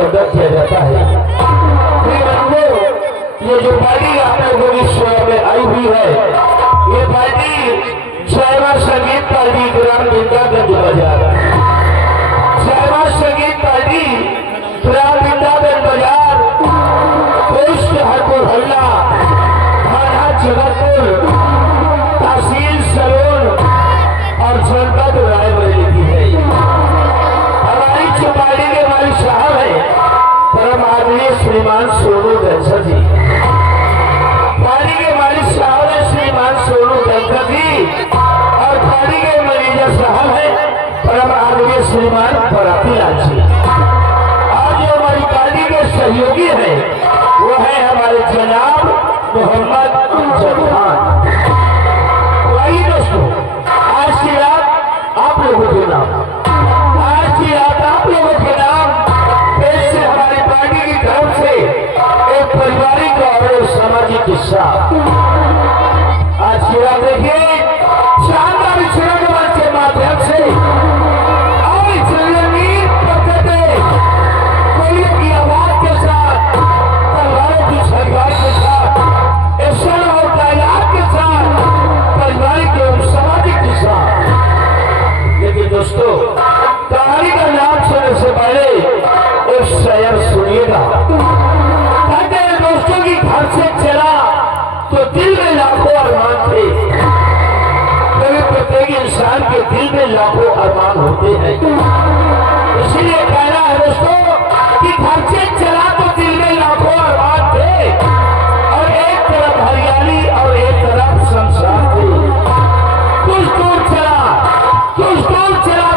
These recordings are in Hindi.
मुकद्दर किया जाता है। ये जो पार्टी आप लोगों की सेवा में आई हुई है, ये पार्टी साइबर संगीत पार्टी ग्राम वृंदावन बाजार, साइबर संगीत पार्टी ग्राम वृंदावन बाजार, पोस्ट हरपुर हल्ला, थाना जगतपुर, तहसील सलोन और जनपद रायबरेली की है। हमारी चौपाटी के हमारे साहब है परम आदरणीय श्रीमान सोनू धनसर जी, पार्टी के हमारे साहब है श्रीमान सोनू धनसर जी, और पार्टी के मैनेजर साहब है परम आदरणीय श्रीमान बराती लाल जी। आज जो हमारी पार्टी के सहयोगी है वो है हमारे जनाब मोहम्मद अमजद खान। वही दोस्तों, आज की रात आप लोगों के नाम, आज की रात आप लोगों के नाम पेश से हमारी पार्टी की तरफ से एक पारिवारिक और सामाजिक किस्सा। आज की रात देखिए शानदार श्रृंगार के माध्यम से और रंगीन पद्धति कोयले की आवाज के साथ, तलवारों की छलकार के साथ, एक्शन और डायलॉग के साथ पारिवारिक एवं सामाजिक किस्सा। लेकिन दोस्तों, कहानी का नाम सुनने से पहले एक शायर सुनिएगा। कहते हैं दोस्तों की घर से चला तो दिल में लाखों अरमान थे, कभी प्रत्येक इंसान के दिल में लाखों अरमान होते हैं। इसलिए कहना है दोस्तों कि घर से चला तो दिल में लाखों अरमान थे, और एक तरफ हरियाली और एक तरफ शमशान थे। कुछ दूर चला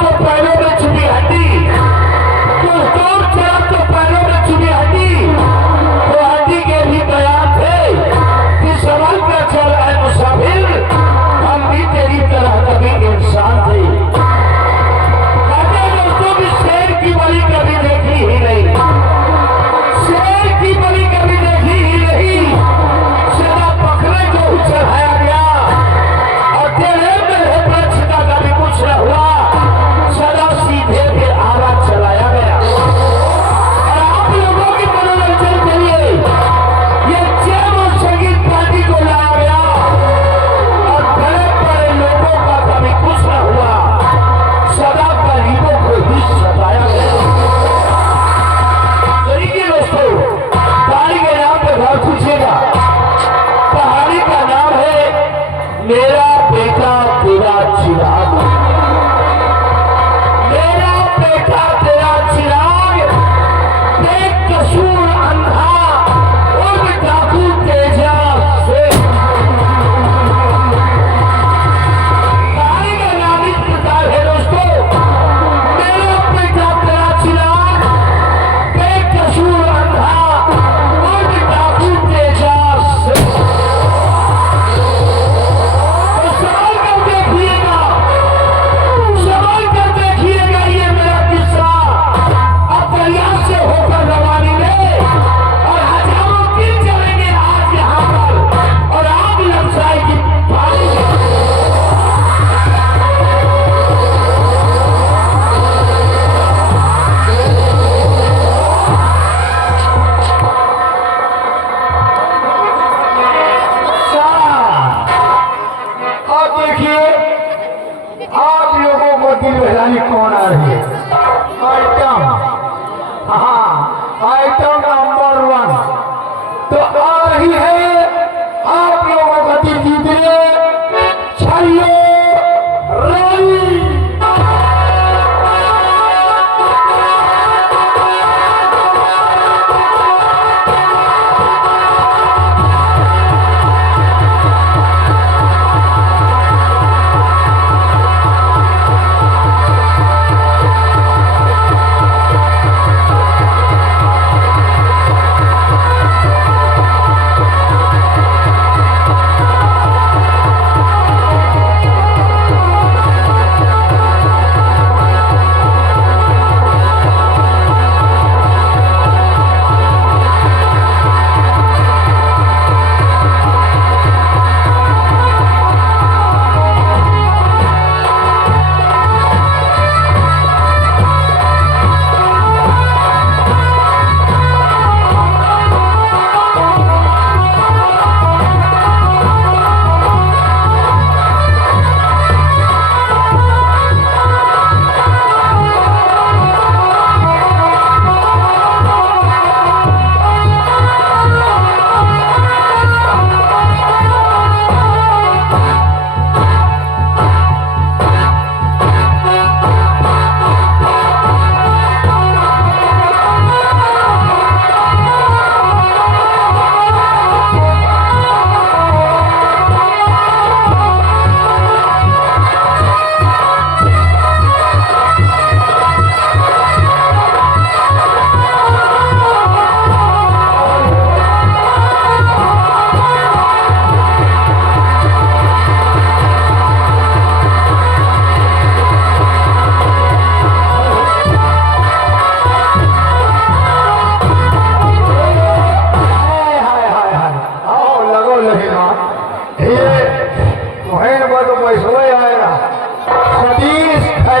तो पैरों में चुभी हड्डी, कुछ दूर चला तो पैरों में चुभी हड्डी, वो हड्डी के भी बयान थे कि संभल कर चल है मुसाफिर, हम भी तेरी तरह कभी इंसान थे। कहते दोस्तों कि शेर की बलि कभी देखी ही नहीं, शेर की बलि कभी देखी ही नहीं, सदा पकड़े को चढ़ाया गया और तेरे मेरे वृक्ष का कभी कुछ न हुआ, सदा सीधे फिर आरा चलाया गया। और आप लोगों के मनोरंजन के लिए ये जैम और संगीत पार्टी को लाया गया, और बड़े बड़े लोगों का कभी कुछ न हुआ, सदा गरीबों को ही सताया गया। देखिए दोस्तों, पहाड़ी के नाम पे घर पूछेगा, पहाड़ी का नाम है मेरा बेटा तेरा चिराग, मेरा बेटा तेरा चिराग, बेकसूर अंधा उन डाकू तेजा से। पहाड़ी का नाम इस प्रकार है दोस्तों, मेरा बेटा तेरा चिराग, बेकसूर अंधा उन डाकू तेजा से। संभाल कर देखिएगा ये मेरा किस्सा, अब दरिया से होकर रवानी में, और हजारों दिल चलेंगे आज यहाँ पर, और आग लग जाएगी पानी में। अब देखिए आप लोगों को दिल बहलाने कौन आ रही है? आइटम, हाँ आइटम नंबर 1 तो आ रही है आप लोगों का दिल जीतने छल्लो रानी।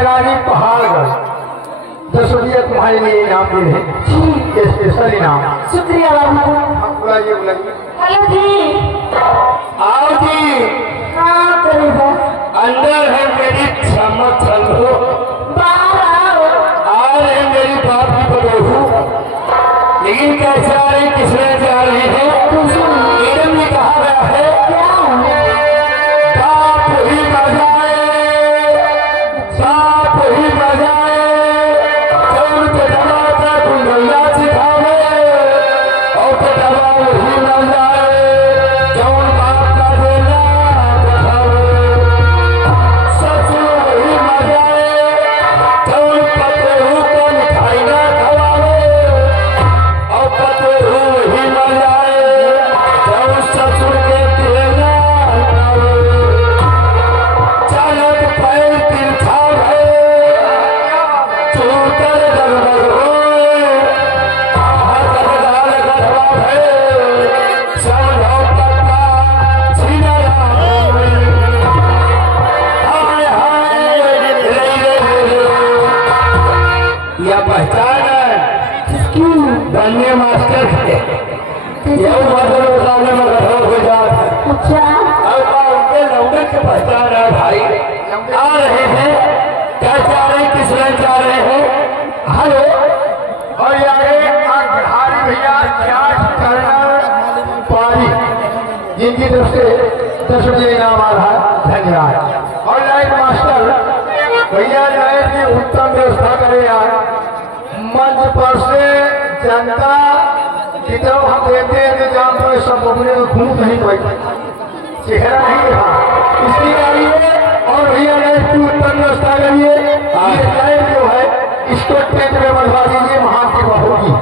रानी पहाड़गढ़ जसोदिया तुम्हारे लिए इनाम दे रहे हैं, ये स्पेशल इनाम। शुक्रिया बाबू। बुलाइए बुलाइए। हेलो जी। आओ जी, हाँ करेगा। अंदर है मेरी क्षमा चलो, बाहर आओ। आ रहे मेरी बाप की बहू, लेकिन कैसे आ रही, किसने जा रही है? मैडम ने कहा गया है बाप ही बजाए, बाप ही बजाए, कौन पे दबाता कुंडलिया सिखावे, और पे दबा वही न जाए, कौन बाप का देना दिखावे, ससुर वही मजाए, कौन पतोहू को मिठाई ना खवावे, और पतोहू वही मजाए, कौन ससुर के तेल ना खवावे, चालक पैर तिरछा है, चूतर डगमग होए, आहा गदगाल गधवा है, समझो पक्का छिनरा होए, हाय हाय रे रे रे। यह पहचान है धन्य मास्टर है, यह मदर उठाने में गधवा हो जाता है। अच्छा। अब उनके लौटे की पहचान है भाई, आ रहे हैं, क्या जा रहे हैं, किस रंग जा रहे हैं? हेलो। और ये आगे बिहारी भैया क्या करना पारी, जिनकी तरफ से 10 रुपये इनाम आ रहा है, धन्यवाद। और लाइन मास्टर भैया जाए की उत्तम व्यवस्था करे यार, मंच पर से जनता की तरफ हम देते हैं कि जहाँ पर सब बबने में घूम नहीं पाई, चेहरा नहीं देखा, इसकी करिए। और भैया लाइन की उत्तम व्यवस्था करिए, ये लाइन जो है इसको टेंट में बनवा दीजिए, महान की बहू की।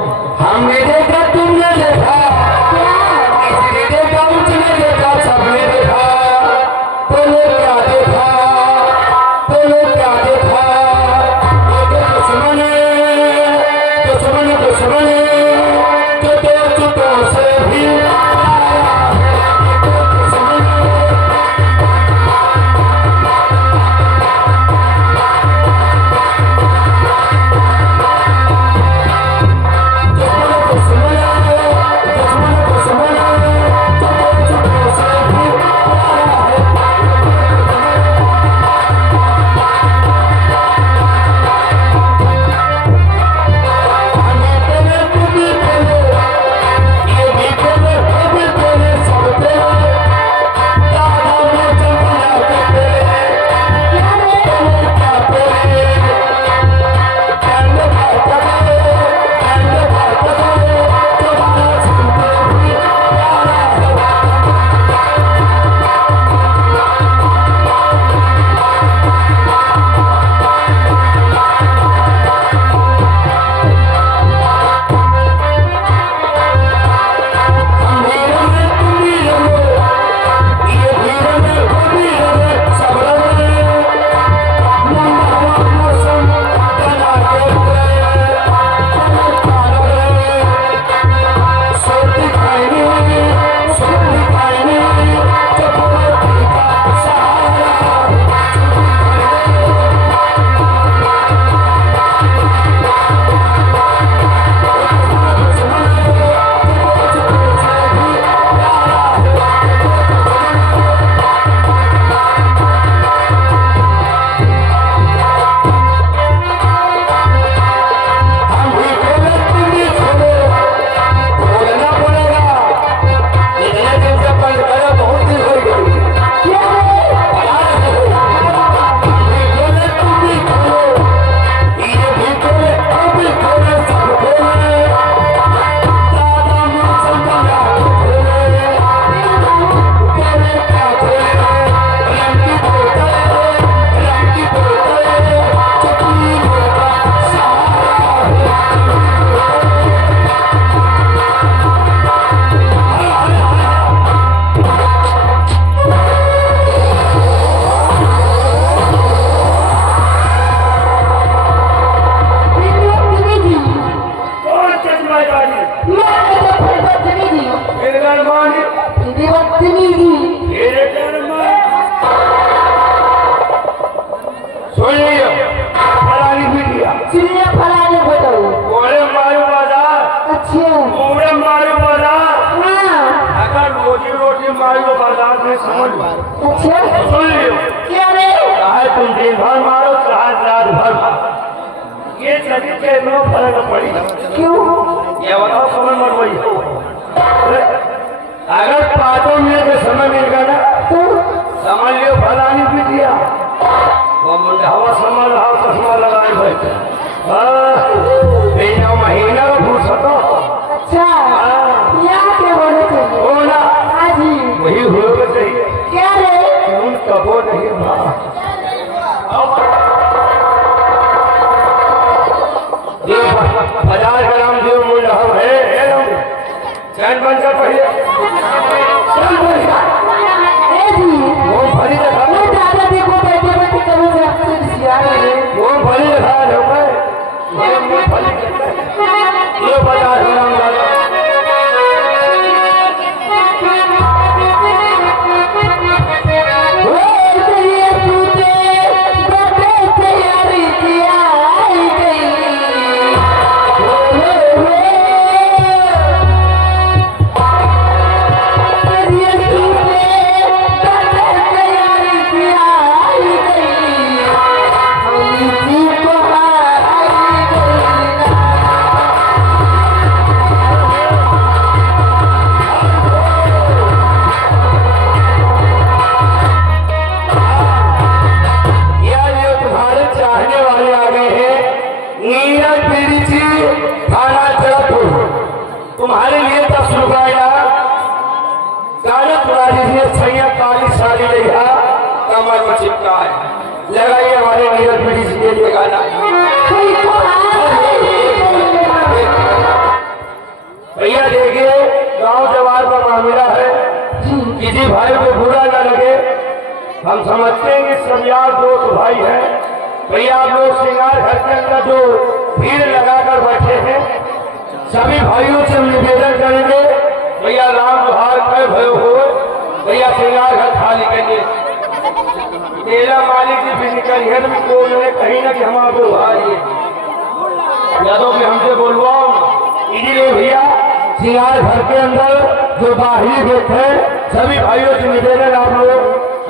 हमने देखा, तुमने देखा, किसी ने देखा, उसने देखा, सबने देखा, तो लोग क्या देखा, तो लोग क्या देखा, ये तो दुश्मन है, दुश्मन दुश्मन है, जो दो चुटों से भी आया है, ये तो दुश्मन है, फर्क पड़ी। क्यों? ये बताओ समय मत वही अगर 5 मिनट के समय मिल गया ना तो समझ लियो फलानी भी दिया वो मुंडे हवा समझ रहा चश्मा लगाए बैठे महीना का फुर्सत हो। अच्छा यहाँ क्या होने चाहिए? हो ना हाँ जी। वही होना चाहिए। क्या रे? क्यों कबो नहीं ये 1000 ग्राम जो मुंडा है चैन बन कर पहले ए जी वो भरी रखा वो दादा देखो बैठे बैठे कभी से आपसे सियार है। वो भरी रखा है मैं भरी ये 50 ग्राम डाला तुम्हारे लिए 10 रुपया कागज वाली से छैया काली साड़ी लेगा कमर में चिपका है लगाइए हमारे नीरज पीढ़ी से ये गाना भैया देखिए गांव जवार का मामला है किसी भाई को बुरा न लगे हम समझते हैं कि सब यार दोस्त भाई हैं भैया आप लोग श्रृंगार घर के अंदर जो भीड़ लगाकर बैठे हैं सभी भाइयों से निवेदन करेंगे भैया राम जोहार कह भयो हो भैया श्रृंगार घर खाली करिए मेरा मालिक जी भी निकल है तो उन्होंने कहीं ना कि हम आप हारिए यादों में हमसे बोलवाओ इसीलिए भैया श्रृंगार घर के अंदर जो बाहरी व्यक्ति है सभी भाइयों से निवेदन आप लोग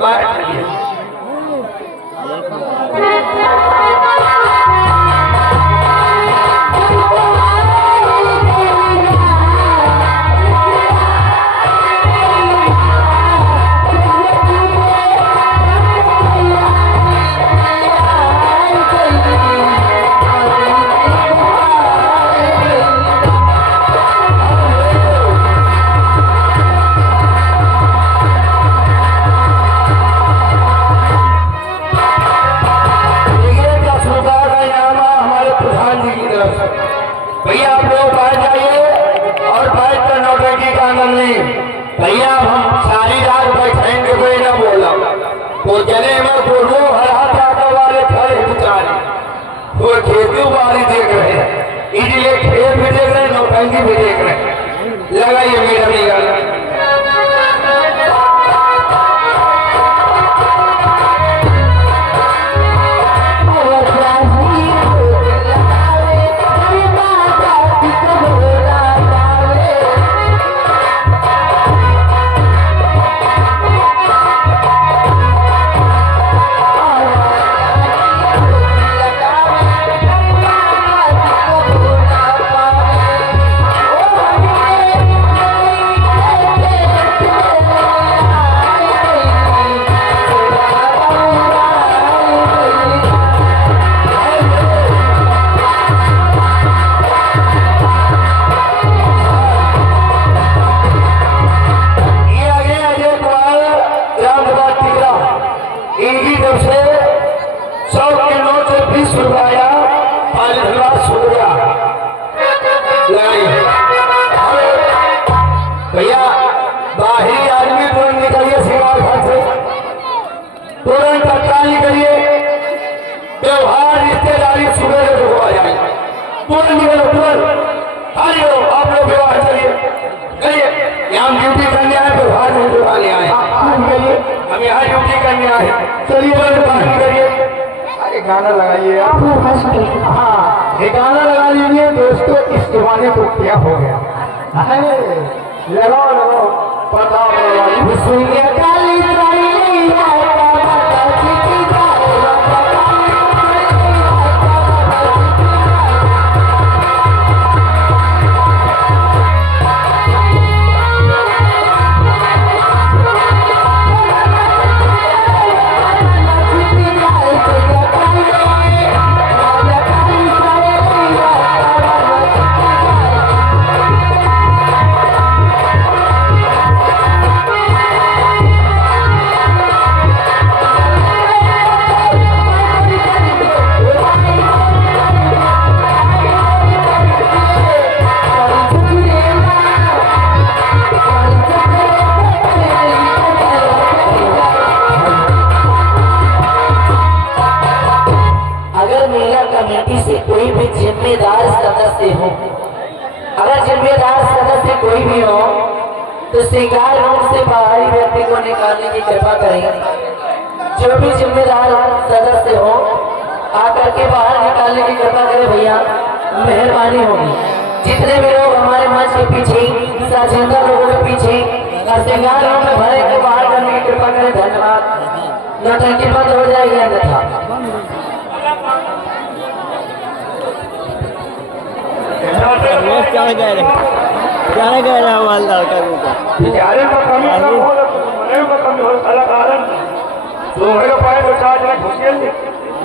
बैठ करिए भैया आप लोग बैठ जाइए और बैठ कर नौटंकी का आनंद लीजिए भैया हम सारी रात बैठेंगे कोई ना बोला तो चले मैं बोलो हर हाथ आटा वाले खड़े बेचारे वो खेती बाड़ी देख रहे हैं इसलिए खेत भी देख रहे हैं नौटंकी भी देख रहे हैं लगाइए मेरा भी गाना इनकी तरफ से 100 के नोट से 20 रुपया भैया बाहरी आदमी तुरंत निकलिए श्रृंगार घर से तुरंत तत्काल निकलिए व्यवहार रिश्तेदारी सुबह से हो जाएगा तुरंत निकलो तुरंत हरिओ आप लोग व्यवहार चलिए करिए यहाँ ड्यूटी करने आए व्यवहार नहीं दिखाने आए हम यहाँ ड्यूटी करने आए चलिए बाहर करिए अरे गाना लगाइए आप हाँ ये गाना लगा लीजिए दोस्तों इस जमाने को क्या हो गया लगाओ लगाओ पता कोई भी जिम्मेदार सदस्य हो, अगर जिम्मेदार सदस्य कोई भी हो तो श्रृंगार रूम से बाहरी व्यक्ति को निकालने की कृपा करें। जो भी जिम्मेदार सदस्य हो आकर के बाहर निकालने की कृपा करें भैया, मेहरबानी होगी। जितने भी लोग हमारे मंच के पीछे, साजिंदा लोगों के पीछे और श्रृंगार रूम में भरे को बाहर करने की कृपा करें। धन्यवाद। नौटंकी बंद हो जाएगी अन्यथा। क्या कह रहा मालदार का बेचारे को कमी कम हो मने को कमी हो कलाकार तो मेरे पाए तो चार्ज में घुसिए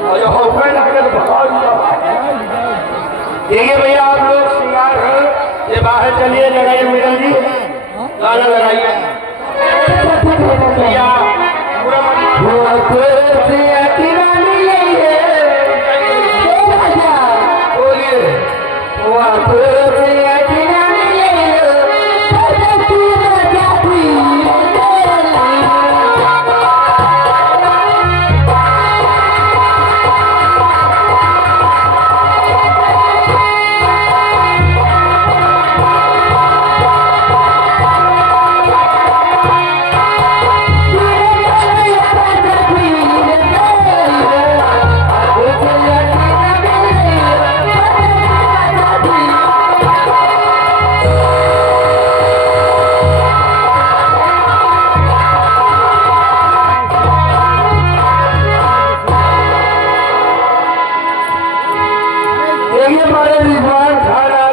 और जो हो गए ना के बता दिया। देखिए भैया आप लोग श्रृंगार घर ये बाहर चलिए, लगाइए मीरल जी गाना लगाइए भैया पूरा हमारे रिजवान खाना